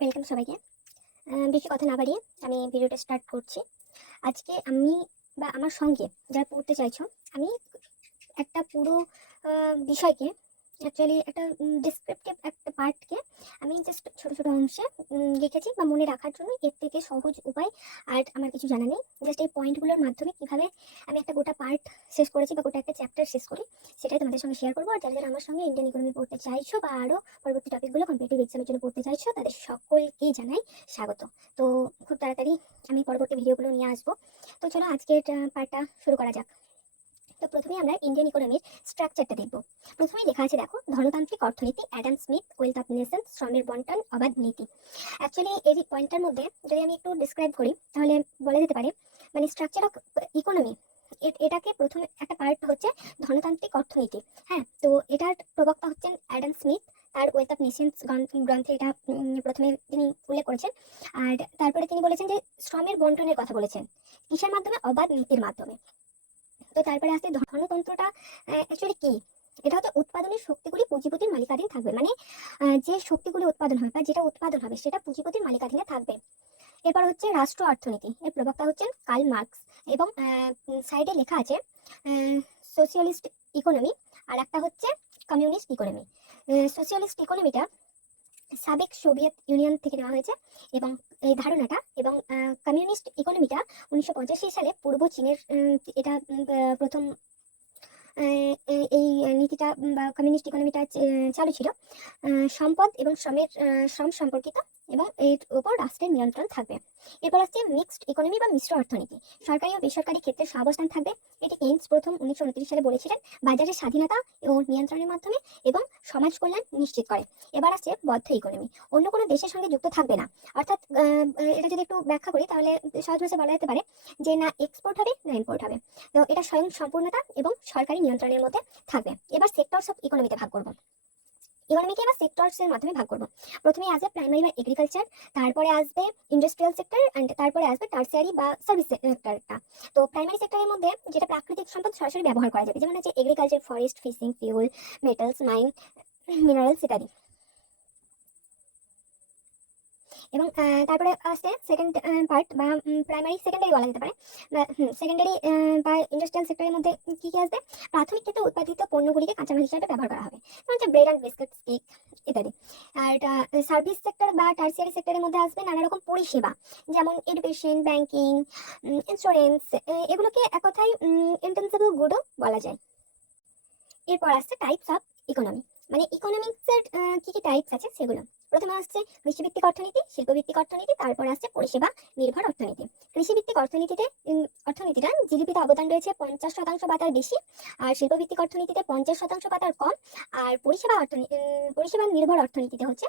Welcome সবাইকে। বেশি কথা না বাড়িয়ে আমি ভিডিওটা স্টার্ট করছি। আজকে আমি বা আমার সঙ্গে যারা পড়তে চাইছো, আমি একটা পুরো বিষয়কে অ্যাকচুয়ালি একটা ডেসক্রিপটিভ একটা পার্টকে আমি জাস্ট ছোট ছোট অংশে লিখেছি বা মনে রাখার জন্য। এর থেকে সহজ উপায় আর আমার কিছু জানা নেই। জাস্ট এই পয়েন্টগুলোর মাধ্যমে কিভাবে আমি একটা গোটা পার্ট শেষ করেছি বা গোটা একটা চ্যাপ্টার শেষ করি, সেটাই তোমাদের সঙ্গে শেয়ার করবো। আর যারা যারা আমার সঙ্গে ইন্ডিয়ান ইকোনমি পড়তে চাইছো বা আরও পরবর্তী টপিকগুলো কম্পিটিটিভ এক্সামের জন্য পড়তে চাইছো, তাদের সকলকেই জানাই স্বাগত। তো খুব তাড়াতাড়ি আমি পরবর্তী ভিডিওগুলো নিয়ে আসবো। তো চলো আজকের পার্টটা শুরু করা যাক। তো প্রথমে আমরা ইন্ডিয়ান ইকোনমির স্ট্রাকচারটা দেখব। প্রথমেই লেখা আছে, দেখো, ধনতান্ত্রিক অর্থনীতি, Adam Smith, wealth of Nations, শ্রমের বন্টন, অবাধ নীতি। অ্যাকচুয়ালি এই পয়েন্টটার মধ্যে যদি আমি একটু ডিসক্রাইব করি তাহলে বলা যেতে পারে, মানে স্ট্রাকচার অফ ইকোনমি, এটাকে প্রথমে একটা পার্ট হচ্ছে ধনতান্ত্রিক অর্থনীতি। হ্যাঁ, তো এটার প্রবক্তা হচ্ছেন অ্যাডাম স্মিথ। তার ওয়েলথ অফ নেশনস গ্রন্থে এটা প্রথমে তিনি উল্লেখ করেছেন। আর তারপরে তিনি বলেছেন যে শ্রমের বন্টনের কথা বলেছেন, কিসের মাধ্যমে? অবাধ নীতির মাধ্যমে। তো তারপরে আসছে ধনতন্ত্রটা অ্যাকচুয়ালি কি? এটা হচ্ছে উৎপাদনের শক্তিগুলি পুঁজিপতির মালিকাধীন থাকবে, মানে যে শক্তিগুলি উৎপাদন হবে বা যেটা উৎপাদন হবে সেটা পুঁজিপতির মালিকাধীনে থাকবে। এরপর হচ্ছে রাষ্ট্র অর্থনীতি, এর প্রবক্তা হচ্ছেন কার্ল মার্কস। এবং সাইডে লেখা আছে সোশিয়ালিস্ট ইকোনমি, আর একটা হচ্ছে কমিউনিস্ট ইকোনমি। সোশিয়ালিস্ট ইকোনমিটা সাবেক সোভিয়েত ইউনিয়ন থেকে নেওয়া হয়েছে এবং এই ধারণাটা, এবং কমিউনিস্ট ইকোনমিটা 1985 সালে পূর্ব চীনের এটা প্রথম এই নীতিটা বা কমিউনিস্ট ইকোনমিটা চালু ছিল। সম্পদ এবং শ্রম সম্পর্কিত, এবং এর উপর রাষ্ট্রের নিয়ন্ত্রণ থাকবে। এরপর আসছে মিক্সড ইকোনমি বা মিশ্র অর্থনীতি, সরকারি ও বেসরকারি ক্ষেত্রে সহাবস্থান থাকবে। এটি কেইন্স প্রথম 1929 সালে বলেছিলেন, বাজারের স্বাধীনতা ও নিয়ন্ত্রণের মাধ্যমে এবং সমাজ কল্যাণ নিশ্চিত করে। এবার আসছে বদ্ধ ইকোনমি, অন্য কোনো দেশের সঙ্গে যুক্ত থাকবে না। অর্থাৎ এটা যদি একটু ব্যাখ্যা করি তাহলে সহজ ভাষায় বলা যেতে পারে যে না এক্সপোর্ট হবে না ইম্পোর্ট হবে। তো এটা স্বয়ং সম্পূর্ণতা এবং সরকারি নিয়ন্ত্রণের মধ্যে থাকবে। এবার সেক্টরস অফ ইকোনমিতে ভাগ করব, ইকোনমিকে এবার সেক্টরসের মাধ্যমে ভাগ করব। প্রথমে আসবে প্রাইমারি বা এগ্রিকালচার, তারপরে আসবে ইন্ডাস্ট্রিয়াল সেক্টর, অ্যান্ড তারপরে আসবে টার্সিয়ারি বা সার্ভিস সেক্টরটা। তো প্রাইমারি সেক্টরের মধ্যে যেটা প্রাকৃতিক সম্পদ সরাসরি ব্যবহার করা যাবে, যেমন হচ্ছে agriculture, forest, fishing, fuel, metals, mine, minerals ইত্যাদি। এবং তারপরে আসছে সেকেন্ড পার্ট বা প্রাইমারি সেকেন্ডারি বলা যেতে পারে। সেকেন্ডারি বা ইন্ডাস্ট্রিয়াল সেক্টরের মধ্যে কি কি আসবে? প্রাথমিক ক্ষেত্রে উৎপাদিত পণ্যগুলিকে কাঁচামাল হিসেবে ব্যবহার করা হবে, যেমন হচ্ছে ব্রেড অ্যান্ড বিস্কিট, কেক ইত্যাদি। আর সার্ভিস সেক্টর বা টার্সিয়ারি সেক্টরের মধ্যে আসবে নানা রকম পরিষেবা, যেমন এডুকেশন, ব্যাংকিং, ইন্স্যুরেন্স, এগুলোকে এক কথায় ইনটেনজিবল গুডও বলা যায়। এরপর আসছে টাইপস অফ ইকোনমি, মানে ইকোনমিক্সের কি কি টাইপস আছে সেগুলো। প্রথমে আসছে কৃষিভিত্তিক অর্থনীতি, শিল্পভিত্তিক অর্থনীতি, তারপর আসছে পরিষেবা নির্ভর অর্থনীতি। কৃষিভিত্তিক অর্থনীতিটা জিডিপিতে অবদান রয়েছে 50% বা তার বেশি, আর শিল্পভিত্তিক অর্থনীতিতে 50% বা তার কম, আর পরিষেবা নির্ভর অর্থনীতিতে হচ্ছে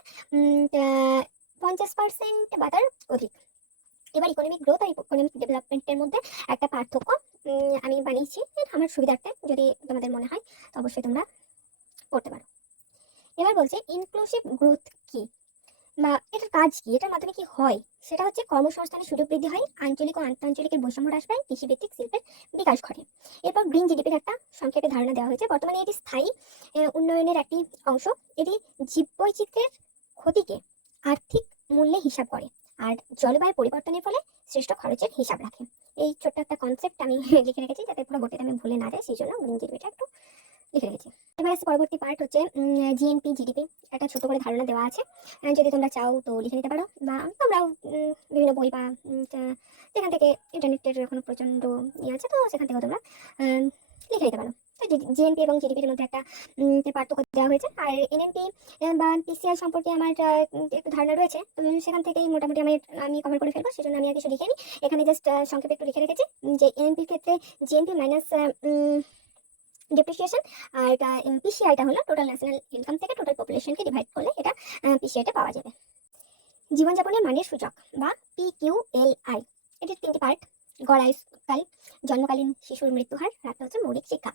50% বা তার অধিক। এবার ইকোনমিক গ্রোথ আর ইকোনমিক ডেভেলপমেন্টের মধ্যে একটা পার্থক্য আমি বানিয়েছি আমার সুবিধার্থে, যদি তোমাদের মনে হয় তো অবশ্যই তোমরা পড়তে পারো। এবার বলছে ইনক্লুসিভ গ্রোথ কি বা এটার কাজ কি, এটার মাধ্যমে কি হয়? সেটা হচ্ছে কর্মসংস্থানের সুযোগ বৃদ্ধি হয়, আঞ্চলিক ও আন্তঃআঞ্চলিকের বৈষম্য হ্রাস পায়, কৃষিভিত্তিক শিল্পের বিকাশ ঘটে। এরপর গ্রিন জিডিপির একটা সংক্ষেপে ধারণা দেওয়া হয়েছে। বর্তমানে এটি স্থায়ী উন্নয়নের একটি অংশ। এটি জীববৈচিত্র্যের ক্ষতিকে আর্থিক মূল্যে হিসাব করে আর জলবায়ু পরিবর্তনের ফলে সৃষ্ট খরচের হিসাব রাখে। এই ছোট্ট একটা কনসেপ্ট আমি লিখে রেখেছি যাতে পুরো গোটাটা আমি ভুলে না যাই, সেই জন্য গ্রিন জিডিপিটা একটু লিখে রেখেছি। এবার আসছে পরবর্তী পার্ট হচ্ছে জিএনপি, জিডিপি, একটা ছোট করে ধারণা দেওয়া আছে। যদি তোমরা চাও তো লিখে নিতে পারো, বা তোমরাও বিভিন্ন বই বা যেখান থেকে ইন্টারনেটের এখন প্রচণ্ড ইয়ে আছে, তো সেখান থেকেও তোমরা লিখে নিতে পারো। তো জিএনপি এবং জিডিপির মধ্যে একটা পার্থক্য দেওয়া হয়েছে। আর এনএনপি বা পিসিআর সম্পর্কে আমার একটু ধারণা রয়েছে, তো সেখান থেকেই মোটামুটি আমি কভার করে ফেলবো, সেজন্য আমি আর কিছু লিখে নিই। এখানে জাস্ট সংক্ষেপে একটু লিখে রেখেছি যে এনএনপির ক্ষেত্রে জিএনপি মাইনাস ডেপ্রিসিয়েশন, আর পিসিআইটা হলো টোটাল ন্যাশনাল ইনকাম থেকে টোটাল পপুলেশনকে ডিভাইড করলে এটা পিসিআইটা পাওয়া যাবে। জীবনযাপনের মানের সূচক বা পিকিউএলআই, এটির তিনটি পার্ট: গড় আয়ুষ্কাল, জন্মকালীন শিশুর মৃত্যু হার, আর একটা হচ্ছে মৌলিক শিক্ষা।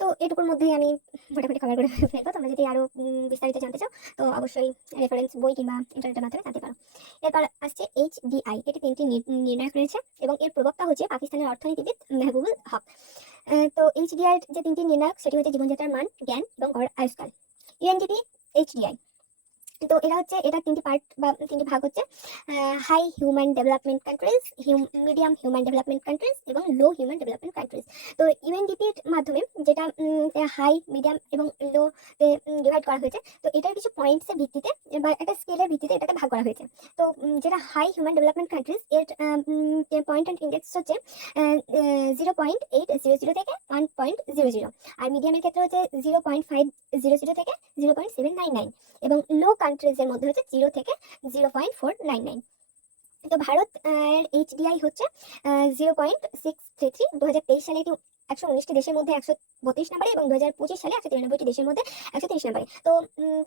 তো এটুকুর মধ্যেই আমি মোটামুটি কভার করে ফেলবো। তোমরা যদি আরো বিস্তারিত জানতে চাও তো অবশ্যই রেফারেন্স বই কিংবা ইন্টারনেটের মাধ্যমে জানতে পারো। এরপর আসছে এইচডিআই, এটি তিনটি নির্ণায়ক রয়েছে এবং এর প্রবক্তা হচ্ছে পাকিস্তানের অর্থনীতিবিদ মেহবুবুল হক। তো এইচডিআই যে তিনটি নির্ণায়ক সেটি হচ্ছে জীবনযাত্রার মান, জ্ঞান এবং গড় আয়ুষ্কাল। ইউএনডিপি, এইচডিআই, তো এটা তিনটি পার্ট বা তিনটি ভাগ হচ্ছে high human development countries, medium human development countries এবং লো হিউম্যান ডেভেলপমেন্ট কান্ট্রিজ। তো ইউএনডিপির মাধ্যমে যেটা হাই, মিডিয়াম এবং লো তে ডিভাইড করা হয়েছে। তো এটার কিছু পয়েন্টসের ভিত্তিতে বা একটা স্কেলের ভিত্তিতে এটাকে ভাগ করা হয়েছে। তো যেটা হাই হিউম্যান ডেভেলপমেন্ট কান্ট্রিজ এর পয়েন্ট অ্যান্ড ইন্ডেক্স হচ্ছে 0.800 থেকে 1.00, আর মিডিয়ামের ক্ষেত্রে হচ্ছে 0.500 থেকে 0.799 এবং লো কান্ট্রিজের মধ্যে হচ্ছে 0 থেকে 0.499। তো ভারত এর এইচডিআই হচ্ছে 0.633। 2023 সালে এটি 119টি দেশের মধ্যে 132 নম্বরে এবং 2025 সালে 193টি দেশের মধ্যে 130 নম্বরে। তো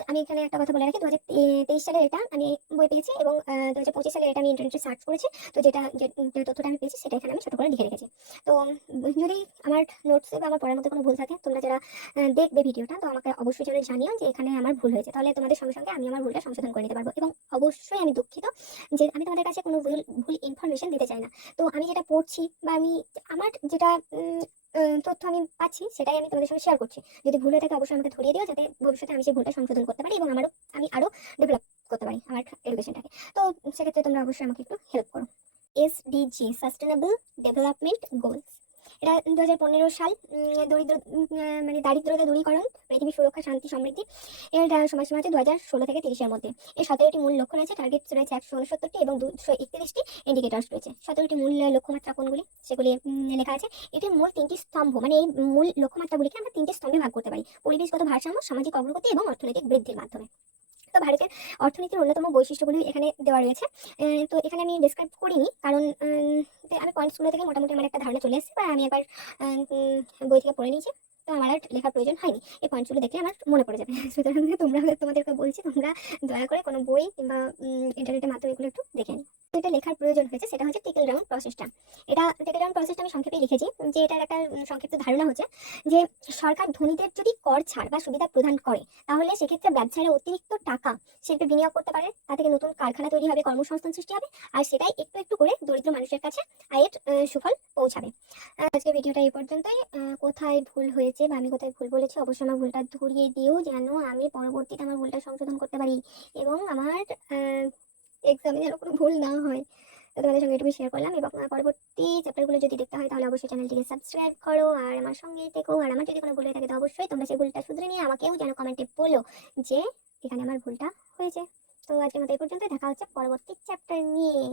আমি এখানে একটা কথা বলে রাখি, 2023 সালে এটা আমি বই পেয়েছি এবং 2025 সালে এটা আমি ইন্টারনেটে সার্চ করেছি। তো যে তথ্যটা আমি পেয়েছি সেটা এখানে আমি ছোট করে লিখে রেখেছি। তো যদি আমার নোটসে বা আমার পড়ার মধ্যে কোনো ভুল থাকে, তোমরা যারা দেখবে ভিডিওটা, তো আমাকে অবশ্যই যেন জানিও যে এখানে আমার ভুল হয়েছে। তাহলে তোমাদের সঙ্গে সঙ্গে আমি আমার ভুলটা সংশোধন করে নিতে পারবো। এবং অবশ্যই আমি দুঃখিত যে আমি তোমাদের কাছে কোনো ভুল ইনফরমেশন দিতে চাই না। তো আমি যেটা পড়ছি বা আমি আমার যেটা তথ্য আমি পাচ্ছি সেটাই আমি তোমাদের সঙ্গে শেয়ার করছি। যদি ভুল হয়ে থাকে অবশ্যই আমাকে ধরিয়ে দিও, যাতে ভবিষ্যতে আমি সেই ভুলটা সংশোধন করতে পারি এবং আমি আরও ডেভেলপ করতে পারি আমার এডুকেশনটাকে। তো সেক্ষেত্রে তোমরা অবশ্যই আমাকে একটু হেল্প করো। এসডিজি, সাস্টেনেবল ডেভেলপমেন্ট গোলস, এটা 2015 সাল। মানে দারিদ্রতা দূরীকরণ, পৃথিবী সুরক্ষা, শান্তি, সমৃদ্ধি। এর সময়সীমা আছে 2016 থেকে 30-এর মধ্যে। এর 17টি মূল লক্ষ্য রয়েছে, টার্গেটস রয়েছে 169টি এবং 231টি ইন্ডিকেটরস রয়েছে। 17টি মূল লক্ষ্যমাত্রা কোনগুলি সেগুলি লেখা আছে। এটির মূল 3টি স্তম্ভ, মানে এই মূল লক্ষ্যমাত্রাগুলিকে আমরা 3টে স্তম্ভে ভাগ করতে পারি: পরিবেশগত ভারসাম্য, সামাজিক অগ্রগতি এবং অর্থনৈতিক বৃদ্ধির মাধ্যমে। তো ভারতের অর্থনীতির অন্যতম বৈশিষ্ট্যগুলি এখানে দেওয়া রয়েছে। তো এখানে আমি ডিসক্রাইব করিনি, কারণ আমি পয়েন্টসগুলো থেকে মোটামুটি আমার একটা ধারণা চলে এসেছে, বা আমি একবার বই থেকে পড়ে নিয়েছি। তো আমার আর লেখার প্রয়োজন হয়নি, এই পয়েন্টসগুলো দেখলে আমার মনে পড়ে যাবে। সুতরাং তোমাদেরকে বলছি, তোমরা দয়া করে কোনো বই কিংবা ইন্টারনেটের মাধ্যমে এগুলো একটু দেখে নিই। যেটা লেখার প্রয়োজন হয়েছে সেটা হচ্ছে টিকেল ডাউন প্রসেসটা। টিকেল ডাউন প্রসেসটা আমি সংক্ষেপে লিখেছি, যে এটার একটা সংক্ষিপ্ত ধারণা হচ্ছে যে সরকার ধনীদের যদি কর ছাড় বা সুবিধা প্রদান করে, তাহলে সেক্ষেত্রে ব্যবসায়ীরা অতিরিক্ত টাকা শিল্পে বিনিয়োগ করতে পারে, তা থেকে নতুন কারখানা তৈরি হবে, কর্মসংস্থান সৃষ্টি হবে, আর সেটাই একটু একটু করে দরিদ্র মানুষের কাছে আয়ের সুফল পৌঁছাবে। আজকে ভিডিওটা এই পর্যন্তই। কোথায় ভুল হয়েছে বা আমি কোথায় ভুল বলেছি অবশ্যই আমার ভুলটা ধরিয়ে দিও, যেন আমি পরবর্তীতে আমার ভুলটা সংশোধন করতে পারি এবং আমার এক্সামে যেন কোনো ভুল না হয়। তো তোমাদের সঙ্গে এটুকু শেয়ার করলাম, এবং পরবর্তী চ্যাপ্টারগুলো যদি দেখতে হয় তাহলে অবশ্যই চ্যানেলটিকে সাবস্ক্রাইব করো আর আমার সঙ্গেই থেকো। আর আমার যদি কোনো ভুল হয়ে থাকে তো অবশ্যই তোমরা সেই ভুলটা শুধরে নিয়ে আমাকেও যেন কমেন্টে বলো যে এখানে আমার ভুলটা হয়েছে। তো আজকের মতো এই পর্যন্ত, দেখা হচ্ছে পরবর্তী চ্যাপ্টার নিয়ে।